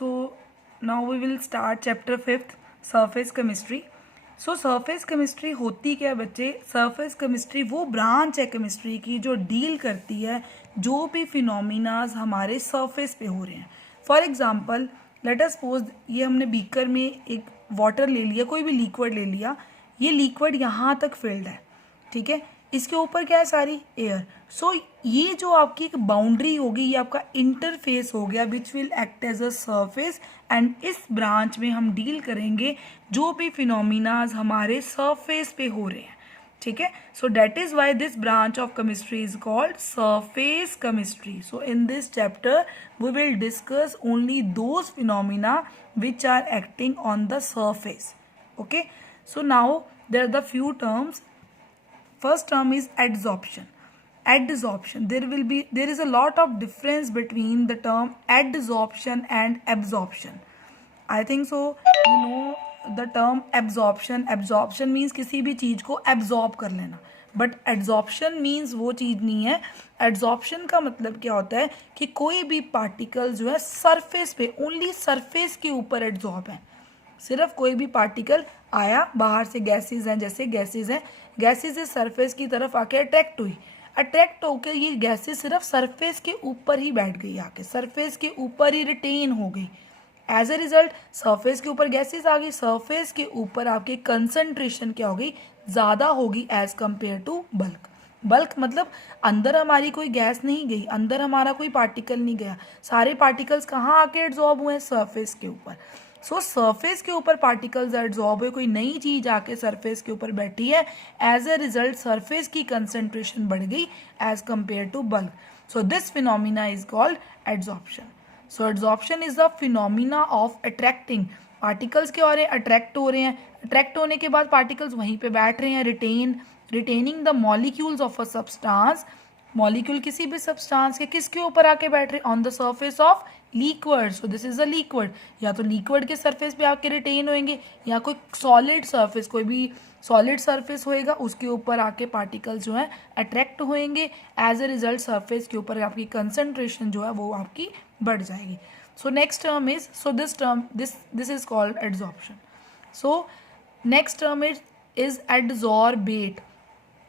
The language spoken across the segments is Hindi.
So now we will start chapter 5th, surface chemistry. So surface chemistry होती क्या है बच्चे? सरफेस केमिस्ट्री वो ब्रांच है केमिस्ट्री की जो डील करती है जो भी फिनोमिनाज हमारे सरफेस पे हो रहे हैं. For example let us suppose ये हमने बीकर में एक वाटर ले लिया, कोई भी लिक्विड ले लिया, ये लिक्विड यहाँ तक फिल्ड है, ठीक है, इसके ऊपर क्या है? सारी एयर. सो ये जो आपकी एक बाउंड्री होगी ये आपका इंटरफेस हो गया which will act as a surface. And इस ब्रांच में हम डील करेंगे जो भी फिनोमिनाज हमारे सरफेस पे हो रहे हैं, ठीक है. So that is why this branch of chemistry is called surface chemistry. So in this chapter we will discuss only those phenomena which are acting on the surface. Okay, so now there are the few terms. First term is adsorption. Adsorption. There is a lot of difference between the term adsorption and absorption. I think so. You know the term absorption. Absorption means किसी भी चीज को absorb कर लेना. बट adsorption means वो चीज नहीं है. Adsorption का मतलब क्या होता है कि कोई भी पार्टिकल जो है सरफेस पे, ओनली सरफेस के ऊपर एब्जॉर्ब है. सिर्फ कोई भी पार्टिकल आया, बाहर से गैसेज हैं, जैसे गैसेज हैं, गैसेज इस सरफेस की तरफ आके अट्रैक्ट हुई, अट्रैक्ट होकर ये गैसेज सिर्फ सरफेस के ऊपर ही बैठ गई, आके सरफेस के ऊपर ही रिटेन हो गई. एज ए रिजल्ट सरफेस के ऊपर गैसेज आ गई, सरफेस के ऊपर आपकी कंसंट्रेशन क्या हो गई? ज़्यादा होगी as compare to bulk. Bulk मतलब अंदर हमारी कोई गैस नहीं गई, अंदर हमारा कोई पार्टिकल नहीं गया, सारे पार्टिकल्स कहाँ आके एब्जॉर्ब हुए हैं? सरफेस के ऊपर. सो सरफेस के ऊपर पार्टिकल्स एब्जॉर्ब हुए, कोई नई चीज आके सरफेस के ऊपर बैठी है, एज ए रिजल्ट सरफेस की कंसंट्रेशन बढ़ गई as compare to bulk. So this phenomena is called adsorption. So adsorption is the phenomena of attracting. Particles क्या हो रहे हैं? अट्रैक्ट हो रहे हैं. अट्रैक्ट होने के बाद पार्टिकल्स वहीं पे बैठ रहे हैं, retaining the molecules of a substance. Molecule किसी भी सब्सटेंस के किसके ऊपर आके बैठ रहे? On the surface of liquid. So this is a liquid. या तो लिक्विड के सरफेस पे आके रिटेन होंगे, या कोई सॉलिड सरफेस, कोई भी सॉलिड सरफेस होएगा उसके ऊपर आके पार्टिकल्स जो है अट्रैक्ट होंगे. एज ए रिजल्ट सरफेस के ऊपर आपकी कंसंट्रेशन जो है वो आपकी बढ़ जाएगी. सो next term is, so this is called adsorption. So next term is adsorbate.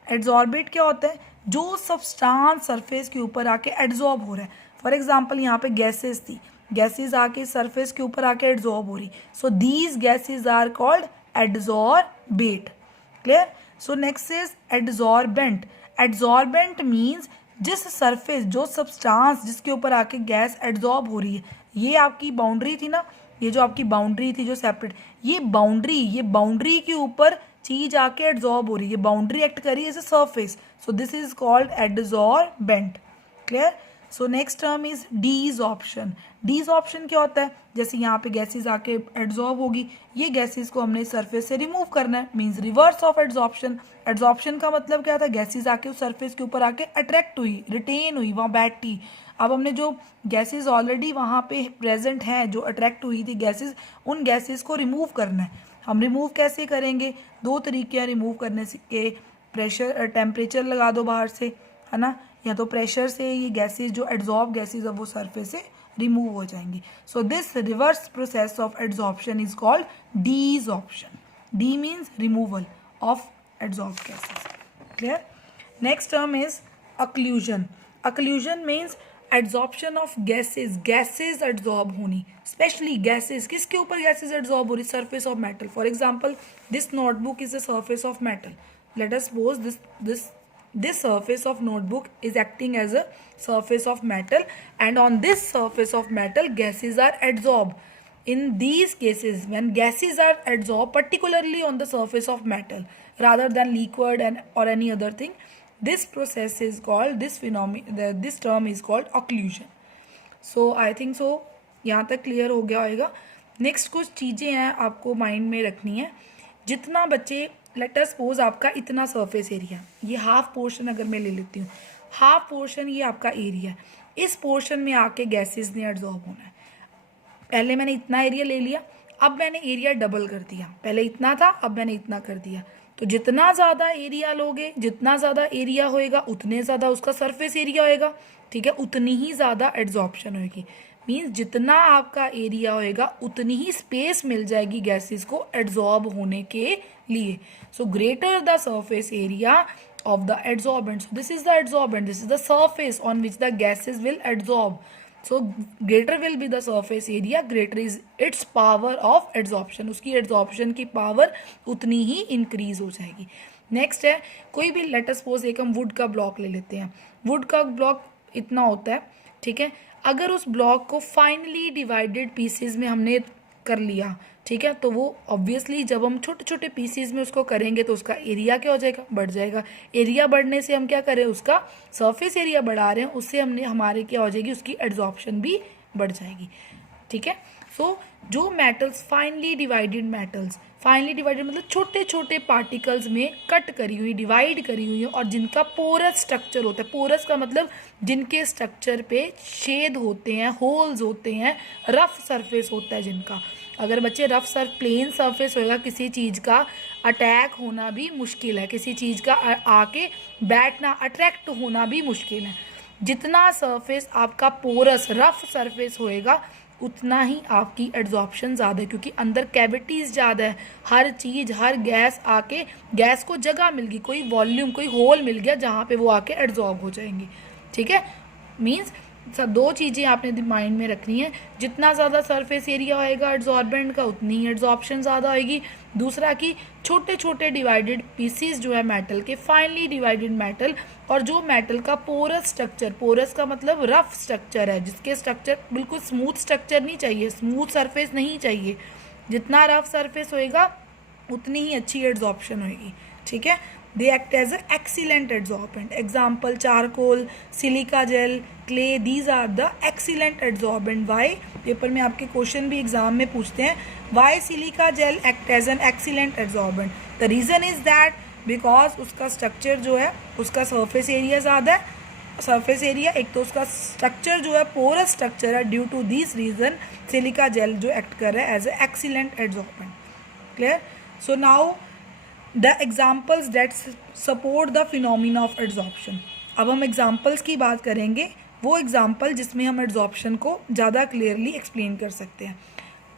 Adsorbate क्या होता है? जो सब्सटेंस सरफेस के ऊपर आके एड्सॉर्ब हो रहा है. फॉर एग्जाम्पल यहाँ पे गैसेस थी, गैसेस आके सरफेस के ऊपर आके एड्सॉर्ब हो रही. So these gases are called adsorbate. Clear? So next is adsorbent. Adsorbent means जिस सरफेस, जो सब्सटेंस जिसके ऊपर आके गैस एड्सॉर्ब हो रही है, ये आपकी बाउंड्री थी ना, ये जो आपकी बाउंड्री थी जो सेपरेट, ये बाउंड्री के ऊपर चीज आके एड्सॉर्ब हो रही है, बाउंड्री एक्ट कर रही है as a surface. So this is called adsorbent. Clear? So next term is desorption. Desorption क्या होता है? जैसे यहाँ पे गैसेस आके एड्सॉर्ब होगी, ये गैसेस को हमने सरफेस से रिमूव करना है, means reverse of adsorption. Adsorption का मतलब क्या था? गैसेस आके उस सरफेस के ऊपर आके अट्रैक्ट हुई, रिटेन हुई, वहाँ बैठी. अब हमने जो गैसेस ऑलरेडी वहाँ पे प्रेजेंट हैं, जो अट्रैक्ट हुई थी गैसेस, उन गैसेस को रिमूव करना है. हम रिमूव कैसे करेंगे? दो तरीके हैं रिमूव करने के. प्रेशर, टेम्परेचर लगा दो बाहर से, है ना, या तो प्रेशर से ये गैसेस जो एड्सॉर्ब गैसेस है वो सरफेस से रिमूव हो जाएंगी. So this reverse process of adsorption is called desorption. De means removal of adsorb gases. Clear? Next term is occlusion. Occlusion means adsorption of gases. Gases adsorb होनी, स्पेशली गैसेस. किसके ऊपर गैसेस एड्सॉर्ब हो रही? Surface of metal. For example this notebook is the surface of metal. Let us suppose this surface of notebook is acting as a surface of metal, and on this surface of metal gases are adsorbed. In these cases, when gases are adsorbed particularly on the surface of metal rather than liquid or any other thing, this process is called, this term is called occlusion. So I think so यहाँ तक क्लियर हो गया होगा. नेक्स्ट कुछ चीज़ें हैं आपको माइंड में रखनी है. जितना बच्चे, लेट अस सपोज आपका इतना सरफेस एरिया, ये हाफ पोर्शन अगर मैं ले लेती हूँ, हाफ पोर्शन ये आपका एरिया, इस पोर्शन में आके गैसेस ने एब्जॉर्ब होना है. पहले मैंने इतना एरिया ले लिया, अब मैंने एरिया डबल कर दिया. पहले इतना था, अब मैंने इतना कर दिया. तो जितना ज़्यादा एरिया लोगे, जितना ज़्यादा एरिया होएगा उतने ज़्यादा उसका सरफेस एरिया होएगा, ठीक है, उतनी ही ज़्यादा एड्सॉर्प्शन होएगी. मीन्स जितना आपका एरिया होएगा उतनी ही स्पेस मिल जाएगी गैसेस को एड्जॉर्ब होने के लिए. So greater the surface area of the adsorbent. So this is the adsorbent, this is the surface on which the gases will adsorb. So greater will be the surface area, greater is its power of adsorption. उसकी adsorption की power उतनी ही increase हो जाएगी. नेक्स्ट है कोई भी लेट अस सपोज एक हम वुड का ब्लॉक ले लेते हैं. वुड का ब्लॉक इतना होता है, ठीक है. अगर उस ब्लॉक को फाइनली डिवाइडेड पीसेज में हमने कर लिया, ठीक है, तो वो ऑब्वियसली जब हम छोटे छोटे पीसीज में उसको करेंगे तो उसका एरिया क्या हो जाएगा, बढ़ जाएगा. एरिया बढ़ने से हम क्या करें, उसका सरफेस एरिया बढ़ा रहे हैं, उससे हमने हमारे क्या हो जाएगी, उसकी एड्जॉर्प्शन भी बढ़ जाएगी. ठीक है. सो जो मेटल्स फाइनली डिवाइडेड मतलब छोटे छोटे पार्टिकल्स में कट करी हुई, डिवाइड करी हुई है, और जिनका पोरस स्ट्रक्चर होता है. पोरस का मतलब जिनके स्ट्रक्चर पे छेद होते हैं, होल्स होते हैं, रफ सरफेस होता है जिनका. अगर बच्चे प्लेन सरफेस होएगा, किसी चीज़ का अटैक होना भी मुश्किल है, किसी चीज़ का आके बैठना, अट्रैक्ट होना भी मुश्किल है. जितना सरफेस आपका पोरस रफ सरफेस होएगा उतना ही आपकी एड्जॉर्प्शन ज़्यादा है, क्योंकि अंदर कैविटीज़ ज़्यादा है. हर चीज़, हर गैस आके, गैस को जगह मिल गई, कोई वॉल्यूम, कोई होल मिल गया जहाँ पे वो आके एड्जॉर्ब हो जाएंगे. ठीक है. मीन्स दो चीज़ें आपने माइंड में रखनी है. जितना ज़्यादा सरफेस एरिया होएगा एड्जॉर्बेंट का उतनी ही एड्जॉर्प्शन ज़्यादा होएगी. दूसरा कि छोटे छोटे डिवाइडेड पीसीस जो है मेटल के, फाइनली डिवाइडेड मेटल, और जो मेटल का पोरस स्ट्रक्चर, पोरस का मतलब रफ स्ट्रक्चर है, जिसके स्ट्रक्चर बिल्कुल स्मूथ स्ट्रक्चर नहीं चाहिए, स्मूथ सरफेस नहीं चाहिए. जितना रफ सरफेस होएगा उतनी ही अच्छी एड्जॉर्प्शन होएगी. ठीक है. They act as an excellent adsorbent. Example: charcoal, silica gel, clay. These are the excellent adsorbent. Why? Paper में आपके क्वेश्चन भी एग्जाम में पूछते हैं. Why silica gel act as an excellent adsorbent? The reason is that because उसका स्ट्रक्चर जो है, उसका सरफेस एरिया ज़्यादा है. सरफेस एरिया, एक तो उसका स्ट्रक्चर जो है पोरस स्ट्रक्चर है. Due to this reason silica gel जो एक्ट कर रहा है as a excellent adsorbent. Clear. So now the examples that support the phenomena of adsorption. अब हम एग्जाम्पल्स की बात करेंगे, वो एग्जाम्पल जिसमें हम एड्जॉर्प्शन को ज़्यादा क्लियरली एक्सप्लेन कर सकते हैं.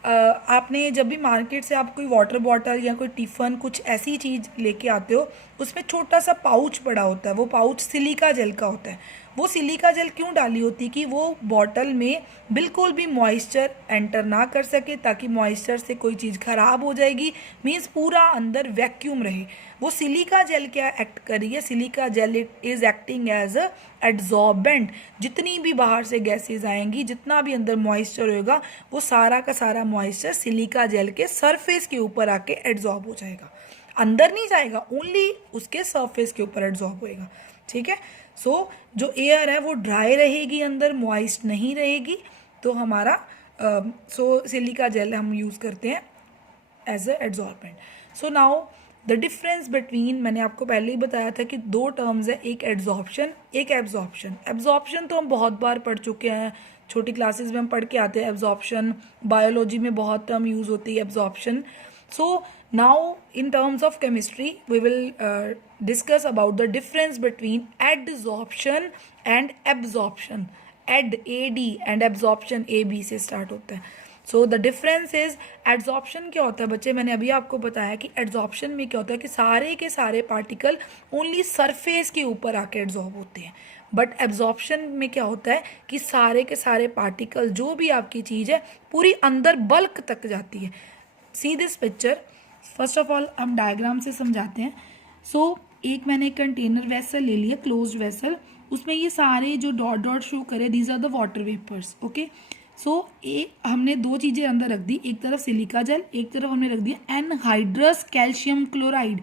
आपने जब भी मार्केट से आप कोई वाटर बॉटल या कोई टिफ़न, कुछ ऐसी चीज़ लेके आते हो, उसमें छोटा सा पाउच पड़ा होता है, वो पाउच सिलिका जेल का होता है. वो सिलिका जेल क्यों डाली होती है कि वो बॉटल में बिल्कुल भी मॉइस्चर एंटर ना कर सके, ताकि मॉइस्चर से कोई चीज़ ख़राब हो जाएगी. मीन्स पूरा अंदर वैक्यूम रहे. वो सिलिका जेल क्या एक्ट कर रही है, silica gel it is acting as a adsorbent. जितनी भी बाहर से गैसेज आएंगी, जितना भी अंदर मॉइस्चर होएगा, वो सारा का सारा मॉइस्चर सिलिका जेल के सरफेस के ऊपर आके एड्जॉर्ब हो जाएगा. अंदर नहीं जाएगा, ओनली उसके सरफेस के ऊपर एड्जॉर्ब होएगा. ठीक है. सो जो एयर है वो ड्राई रहेगी, अंदर मॉइस्ट नहीं रहेगी. तो हमारा सिलिका जेल हम यूज़ करते हैं as a adsorbent. So now the difference between, मैंने आपको पहले ही बताया था कि दो टर्म्स है, एक एड्जॉर्प्शन, एक एब्जॉर्प्शन. एब्जॉर्प्शन तो हम बहुत बार पढ़ चुके हैं, छोटी क्लासेस में हम पढ़ के आते हैं एब्जॉर्प्शन. बायोलॉजी में बहुत टर्म यूज़ होती है absorption. So now in terms of chemistry we will discuss about the difference between adsorption and absorption. ad and absorption ab से start होता है. so the difference is adsorption क्या होता है बच्चे, मैंने अभी आपको बताया कि adsorption में क्या होता है कि सारे के सारे पार्टिकल ओनली सरफेस के ऊपर आके एड्जॉर्ब होते हैं. बट एब्जॉर्प्शन में क्या होता है कि सारे के सारे पार्टिकल, जो भी आपकी चीज़ है, पूरी अंदर बल्क तक जाती है. See this picture. First of all हम डायग्राम से समझाते हैं. सो एक मैंने एक कंटेनर वेसल ले लिया, क्लोज्ड वेसल. उसमें ये सारे जो डॉट डॉट शो करे, these are the water vapours. Okay. So हमने दो चीज़ें अंदर रख दी, एक तरफ सिलिका जेल, एक तरफ हमने रख दिया anhydrous calcium chloride.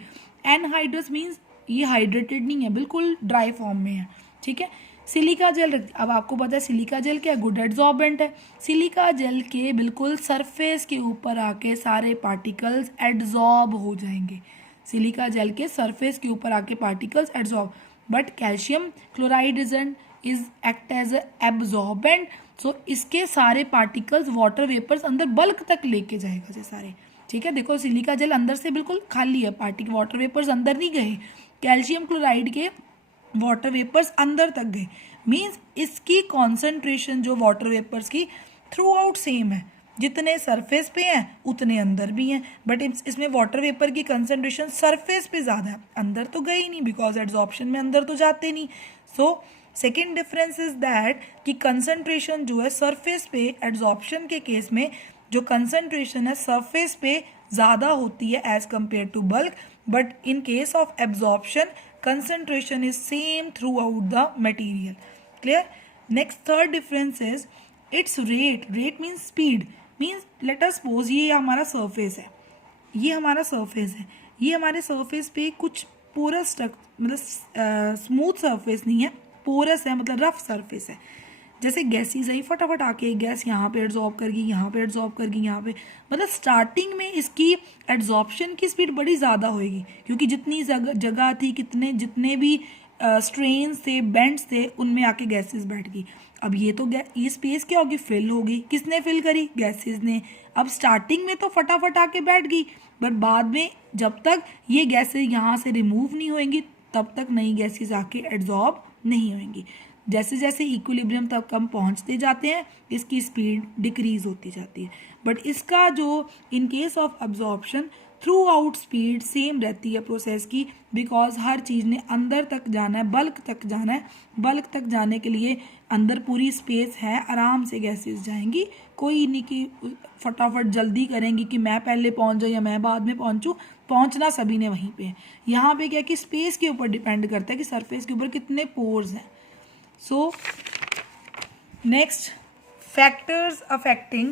Anhydrous means ये हाइड्रेटेड नहीं है, बिल्कुल ड्राई फॉर्म में है. ठीक है. सिलिका जेल रख. अब आपको पता है सिलिका जेल क्या, गुड एड्जॉर्बेंट है. सिलिका जेल के बिल्कुल सरफेस के ऊपर आके सारे पार्टिकल्स एड्जॉर्ब हो जाएंगे. सिलिका जेल के सरफेस के ऊपर आके particles adsorb. But calcium chloride is act as absorbent. So इसके सारे पार्टिकल्स वाटर वेपर्स अंदर बल्क तक लेके जाएगा ये सारे. ठीक है. देखो सिलिका जेल अंदर से बिल्कुल खाली है, वाटर वेपर्स अंदर नहीं गए. कैल्शियम क्लोराइड के वाटर वेपर्स अंदर तक गए. मीन्स इसकी कॉन्सेंट्रेशन जो वाटर वेपर्स की थ्रू आउट सेम है, जितने सरफेस पे हैं उतने अंदर भी हैं, बट इसमें वाटर वेपर की कंसनट्रेशन सरफेस पे ज़्यादा है, अंदर तो गई नहीं बिकॉज एड्जॉर्प्शन में अंदर तो जाते नहीं। So second difference is that कि कंसनट्रेशन जो है सरफेस पे, एड्जॉर्प्शन के केस में जो कंसनट्रेशन है सरफेस पे ज़्यादा होती है as compare to bulk, but in case of absorption concentration is same throughout the material. Clear? Next, third difference is its rate. Rate means speed. Means let us suppose ये हमारा surface है, ये हमारा surface है, ये हमारे surface पे कुछ porous मतलब स्मूथ surface नहीं है, porous है मतलब रफ surface है। जैसे गैसेस है, फटाफट आके गैस यहाँ पे एड्जॉर्ब कर गई, यहाँ पे एड्जॉर्ब कर गई, यहाँ पे, मतलब स्टार्टिंग में इसकी एड्जॉर्प्शन की स्पीड बड़ी ज़्यादा होएगी क्योंकि जितनी जगह थी, जितने भी स्ट्रेन्स थे, बेंड्स थे, उनमें आके गैसेस बैठ गई। अब ये तो ये स्पेस क्या होगी, फिल होगी। किसने फिल करी, गैसेस ने। अब स्टार्टिंग में तो फटाफट आके बैठ गई, बट बाद में जब तक ये गैसेस यहाँ से रिमूव नहीं होंगी तब तक नई गैसेस आके एड्जॉर्ब नहीं होंगी। जैसे जैसे इक्विलिब्रियम तक हम पहुंचते जाते हैं इसकी स्पीड डिक्रीज होती जाती है, बट इसका जो इन case of absorption through out speed same रहती है प्रोसेस की, बिकॉज हर चीज़ ने अंदर तक जाना है, बल्क तक जाना है। बल्क तक जाने के लिए अंदर पूरी स्पेस है, आराम से गैसेस जाएंगी, कोई नहीं कि फटाफट जल्दी करेंगी कि मैं पहले पहुंच जाऊँ या मैं बाद में पहुंचूँ, पहुंचना सभी ने वहीं पे है। यहाँ पे क्या कि स्पेस के ऊपर डिपेंड करता है कि सरफेस के ऊपर कितने पोर्स हैं। So next, factors affecting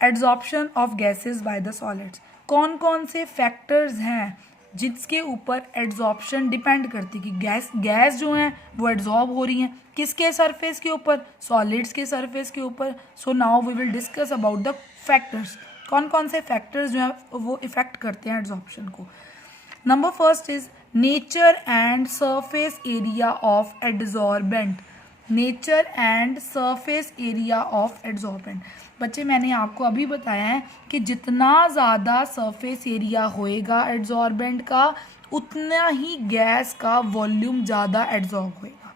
adsorption of gases by the solids. कौन कौन से फैक्टर्स हैं जिसके ऊपर एड्जॉर्प्शन डिपेंड करती है कि गैस जो हैं वो एड्जॉर्ब हो रही हैं किसके सरफेस के ऊपर, सॉलिड्स के सरफेस के ऊपर। So now we will discuss about the factors, कौन कौन से फैक्टर्स जो हैं वो इफेक्ट करते हैं एड्जॉर्प्शन को। Number first is nature and surface area of adsorbent. Nature and surface area of adsorbent. बच्चे मैंने आपको अभी बताया है कि जितना ज़्यादा सरफेस एरिया होएगा एड्जॉर्बेंट का उतना ही गैस का वॉल्यूम ज़्यादा एड्जॉर्ब होएगा।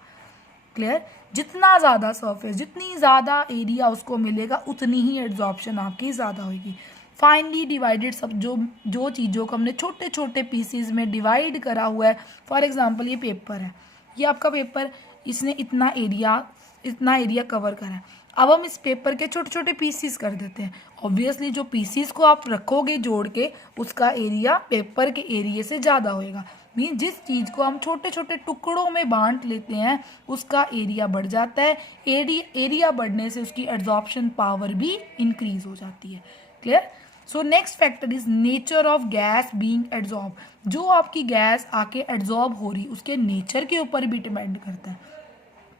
क्लियर? जितना ज़्यादा सरफेस, जितनी ज़्यादा एरिया उसको मिलेगा उतनी ही एड्जॉर्प्शन आपकी ज़्यादा होगी। फाइनली डिवाइडेड, सब जो चीज़ों को हमने छोटे छोटे पीसीज में डिवाइड करा हुआ है, फॉर एग्जांपल ये पेपर है, ये आपका पेपर, इसने इतना एरिया कवर करा है। अब हम इस पेपर के छोटे छोटे पीसीस कर देते हैं। ऑब्वियसली जो पीसीस को आप रखोगे जोड़ के उसका एरिया पेपर के एरिया से ज़्यादा होएगा। मीन जिस चीज़ को हम छोटे छोटे टुकड़ों में बांट लेते हैं उसका एरिया बढ़ जाता है। एरिया बढ़ने से उसकी एड्जॉर्प्शन पावर भी इंक्रीज हो जाती है। Clear? So next factor is nature of gas being adsorb. जो आपकी गैस आके एड्जॉर्ब हो रही उसके नेचर के ऊपर भी डिपेंड करता है।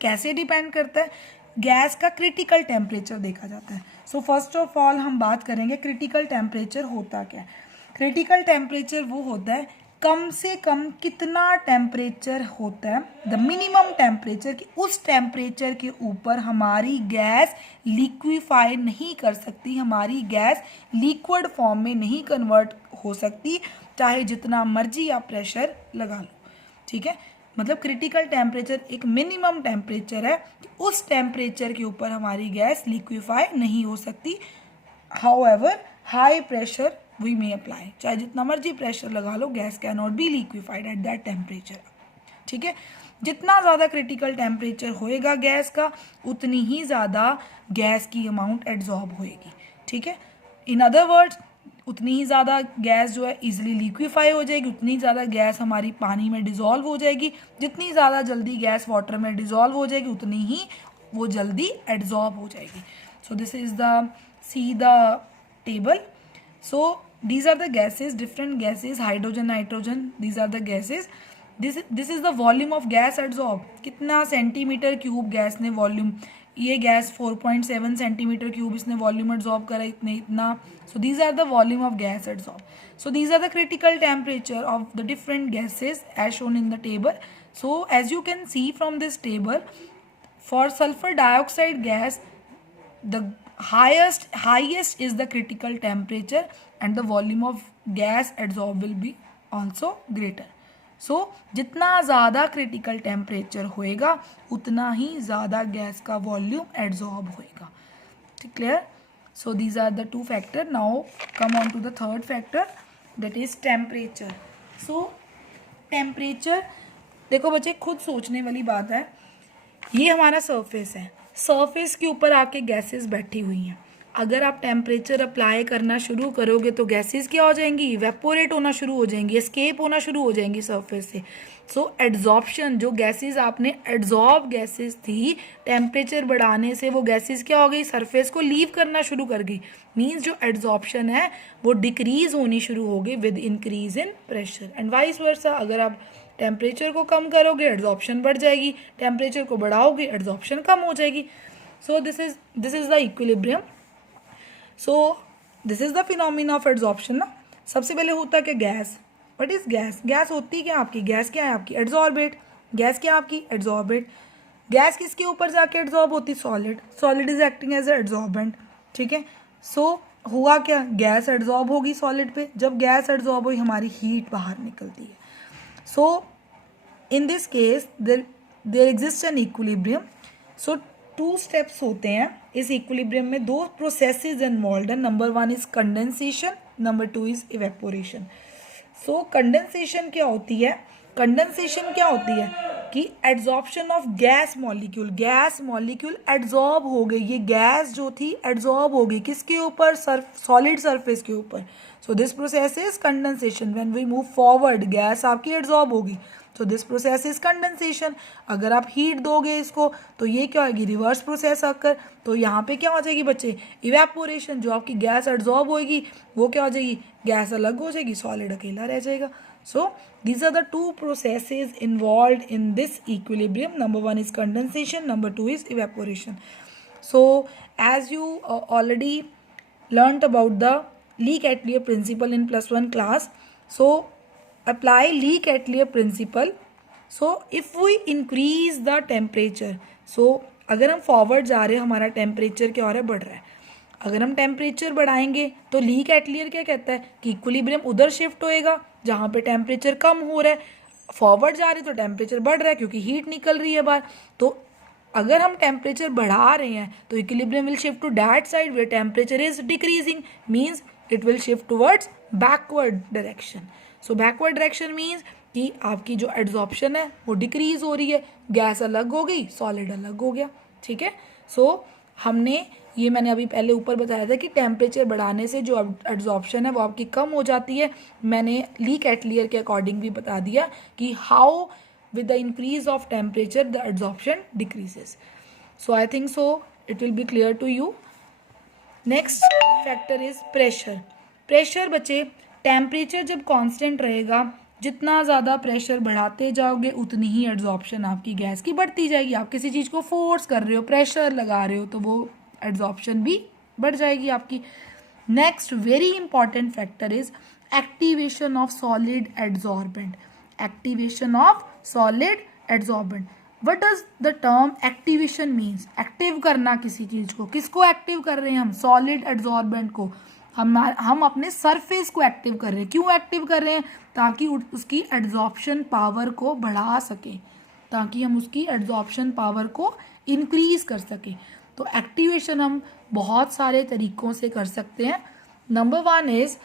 कैसे डिपेंड करता है? गैस का क्रिटिकल टेम्परेचर देखा जाता है। सो फर्स्ट ऑफ ऑल हम बात करेंगे क्रिटिकल टेम्परेचर होता क्या है। क्रिटिकल टेम्परेचर वो होता है कम से कम कितना टेम्परेचर होता है, द मिनिमम टेम्परेचर, कि उस टेम्परेचर के ऊपर हमारी गैस लिक्विफाई नहीं कर सकती, हमारी गैस लिक्विड फॉर्म में नहीं कन्वर्ट हो सकती, चाहे जितना मर्जी आप प्रेशर लगा लो। ठीक है, मतलब क्रिटिकल टेम्परेचर एक मिनिमम टेम्परेचर है, उस टेम्परेचर के ऊपर हमारी गैस लिक्विफाई नहीं हो सकती। However high pressure we may apply, चाहे जितना मर्जी प्रेशर लगा लो, gas can not be liquefied at that temperature. ठीक है, जितना ज़्यादा क्रिटिकल टेम्परेचर होएगा गैस का उतनी ही ज़्यादा गैस की अमाउंट एड्जॉर्ब होएगी। ठीक है, इन अदर वर्ड्स उतनी ही ज़्यादा गैस जो है इजीली लिक्विफाई हो जाएगी, उतनी ज़्यादा गैस हमारी पानी में डिज़ोल्व हो जाएगी। जितनी ज़्यादा जल्दी गैस वाटर में डिज़ोल्व हो जाएगी उतनी ही वो जल्दी एड्जॉर्ब हो जाएगी। So this is the table. So these are the gases, different gases, hydrogen, nitrogen, these are the gases. This is the volume of gas adsorbed. कितना सेंटीमीटर क्यूब गैस ने वॉल्यूम, ये गैस 4.7 सेंटीमीटर क्यूब इसने वॉल्यूम एड्जॉर्ब करा, इतना। So these are the volume of gas adsorbed. So these are the critical temperature of the different gases as shown in the table. So as you can see from this table, for sulfur dioxide gas, the highest is the critical temperature and the volume of gas adsorbed will be also greater. So जितना ज़्यादा क्रिटिकल टेम्परेचर होएगा उतना ही ज़्यादा गैस का वॉल्यूम एड्जॉर्ब होएगा। clear? So these are the two factor. Now come on to the third factor, that is temperature. So temperature, देखो बच्चे खुद सोचने वाली बात है, ये हमारा सरफेस है, सरफेस के ऊपर आके गैसेस बैठी हुई हैं. अगर आप टेम्परेचर अप्लाई करना शुरू करोगे तो गैसेस क्या हो जाएंगी, इवेपोरेट होना शुरू हो जाएंगी, एस्केप होना शुरू हो जाएंगी सरफेस से. सो एड्जॉर्प्शन, जो गैसेस आपने एड्जॉर्ब गैसेस थी, टेम्परेचर बढ़ाने से वो गैसेस क्या हो गई, सरफेस को लीव करना शुरू कर गई. मीन्स जो एड्जॉर्प्शन है वो डिक्रीज होनी शुरू हो गई with increase in pressure. And vice versa, अगर आप टेम्परेचर को कम करोगे एड्जॉर्प्शन बढ़ जाएगी, टेम्परेचर को बढ़ाओगे एड्जॉर्प्शन कम हो जाएगी. सो this is the equilibrium. So this is the phenomena of adsorption ना. सबसे पहले होता है कि gas, what is gas, gas होती क्या आपकी, गैस क्या है आपकी, एड्जॉर्बेट. गैस क्या आपकी, एड्जॉर्बेट. गैस किसके ऊपर जाके एड्जॉर्ब होती, solid. Solid is acting as a adsorbent. ठीक है. सो हुआ क्या, गैस एड्जॉर्ब होगी सॉलिड पे. जब गैस एड्जॉर्ब हुई हमारी हीट बाहर निकलती है. So in this case there exist an equilibrium. So two steps होते हैं इस इक्विलिब्रियम में, दो प्रोसेसेस इन्वॉल्व है. Number one is condensation, number two is evaporation. So condensation क्या होती है, कंडेंसेशन क्या होती है कि adsorption of gas molecule, gas molecule adsorb हो गई, ये गैस जो थी एड्जॉर्ब हो गई किसके ऊपर, सॉलिड सरफेस के ऊपर. So this process is condensation. When we move forward gas आपकी एड्जॉर्ब होगी, so this process is condensation. अगर आप हीट दोगे इसको तो ये क्या होगी, रिवर्स प्रोसेस आकर, तो यहाँ पे क्या हो जाएगी बच्चे, इवेपोरेशन. जो आपकी गैस एड्जॉर्ब होगी वो क्या हो जाएगी, गैस अलग हो जाएगी, सॉलिड अकेला रह जाएगा. So these are the two processes involved in this equilibrium. Number one is condensation, number two is evaporation. So as you already learnt about the Lee-Catlier principle in +1 class, so apply Lee-Catlier principle. So if we increase the temperature, so अगर हम फॉरवर्ड जा रहे हैं हमारा टेम्परेचर क्या हो रहा है, बढ़ रहा है. अगर हम टेम्परेचर बढ़ाएंगे तो ली कैटलियर क्या कहता है कि इक्विलिब्रियम उधर शिफ्ट होएगा जहाँ पे टेम्परेचर कम हो रहा है. फॉरवर्ड जा रहे हैं तो टेम्परेचर बढ़ रहा है क्योंकि हीट निकल रही है बाहर. तो अगर हम टेम्परेचर बढ़ा रहे हैं तो equilibrium will shift to that side where temperature is decreasing, means it will shift towards backward direction. So backward direction means कि आपकी जो एड्जॉर्प्शन है वो डिक्रीज हो रही है, गैस अलग हो गई, सॉलिड अलग हो गया. ठीक है. सो हमने ये मैंने अभी पहले ऊपर बताया था कि टेम्परेचर बढ़ाने से जो एड्जॉर्प्शन है वो आपकी कम हो जाती है. मैंने ली कैटलियर के अकॉर्डिंग भी बता दिया कि how with the increase of temperature the adsorption decreases. So I think so it will be clear to you. Next factor is pressure. Pressure बच्चे, टेम्परेचर जब कांस्टेंट रहेगा, जितना ज़्यादा प्रेशर बढ़ाते जाओगे उतनी ही एड्जॉर्प्शन आपकी गैस की बढ़ती जाएगी. आप किसी चीज़ को फोर्स कर रहे हो, प्रेशर लगा रहे हो, तो वो एड्जॉर्प्शन भी बढ़ जाएगी आपकी. Next very important factor is activation of solid adsorbent. Activation of solid adsorbent. What does the term activation means, active करना किसी चीज़ को. किसको एक्टिव कर रहे हैं हम, सॉलिड एड्जॉर्बेंट को. हम अपने सरफेस को एक्टिव कर रहे हैं. क्यों एक्टिव कर रहे हैं, ताकि उसकी एड्जॉर्प्शन पावर को बढ़ा सकें, ताकि हम उसकी एड्जॉर्प्शन पावर को इंक्रीज कर सकें. तो एक्टिवेशन हम बहुत सारे तरीक़ों से कर सकते हैं. Number one is,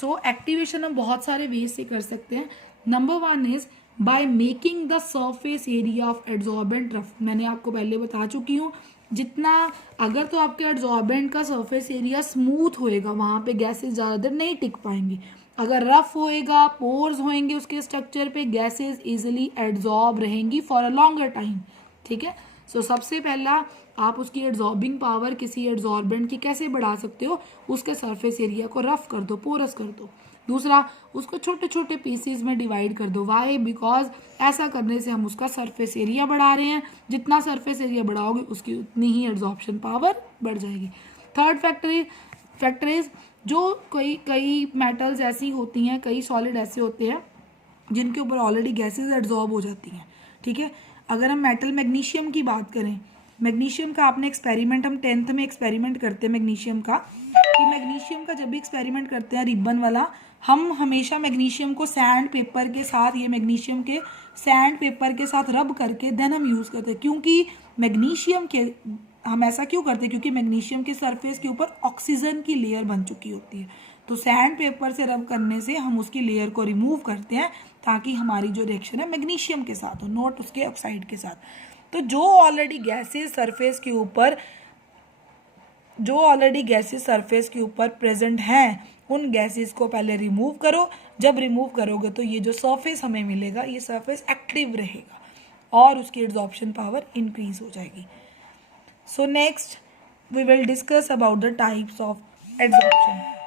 so activation हम बहुत सारे वे से कर सकते हैं. Number one is by making the surface area of adsorbent rough. मैंने आपको पहले बता चुकी हूँ, जितना अगर तो आपके एड्जॉर्बेंट का सरफेस एरिया स्मूथ होएगा वहाँ पे गैसेस ज़्यादा देर नहीं टिक पाएंगी. अगर रफ होएगा, पोर्स होएंगे उसके स्ट्रक्चर पे, गैसेस इजीली एड्जॉर्ब रहेंगी फॉर अ लॉन्गर टाइम. ठीक है. सो सबसे पहला आप उसकी एड्जॉर्बिंग पावर किसी एड्जॉर्बेंट की कैसे बढ़ा सकते हो, उसके सरफेस एरिया को रफ कर दो, पोरस कर दो. दूसरा, उसको छोटे छोटे पीसीज में डिवाइड कर दो. वाई, बिकॉज ऐसा करने से हम उसका सरफेस एरिया बढ़ा रहे हैं. जितना सरफेस एरिया बढ़ाओगे उसकी उतनी ही एड्जॉर्प्शन पावर बढ़ जाएगी. थर्ड फैक्टर इज जो कई मेटल्स ऐसी होती हैं, कई सॉलिड ऐसे होते हैं जिनके ऊपर ऑलरेडी गैसेज एड्जॉर्ब हो जाती हैं. ठीक है. अगर हम मेटल मैग्नीशियम की बात करें, मैग्नीशियम का आपने एक्सपेरिमेंट, हम 10th में एक्सपेरिमेंट करते हैं मैग्नीशियम का, कि मैग्नीशियम का जब भी एक्सपेरिमेंट करते हैं रिबन वाला, हम हमेशा मैग्नीशियम को सैंड पेपर के साथ, ये मैग्नीशियम के सैंड पेपर के साथ रब करके देन हम यूज़ करते हैं. क्योंकि मैग्नीशियम के हम ऐसा क्यों करते हैं? क्योंकि मैग्नीशियम के सरफेस के ऊपर ऑक्सीजन की लेयर बन चुकी होती है, तो सैंड पेपर से रब करने से हम उसकी लेयर को रिमूव करते हैं ताकि हमारी जो रिएक्शन है मैग्नीशियम के साथ हो, नॉट उसके ऑक्साइड के साथ। तो जो ऑलरेडी गैसेस सरफेस के ऊपर प्रेजेंट हैं, उन गैसेस को पहले रिमूव करो। जब रिमूव करोगे तो ये जो सरफेस हमें मिलेगा, ये सरफेस एक्टिव रहेगा और उसकी एड्सॉर्प्शन पावर इंक्रीज हो जाएगी। So next we will discuss about the types of adsorption.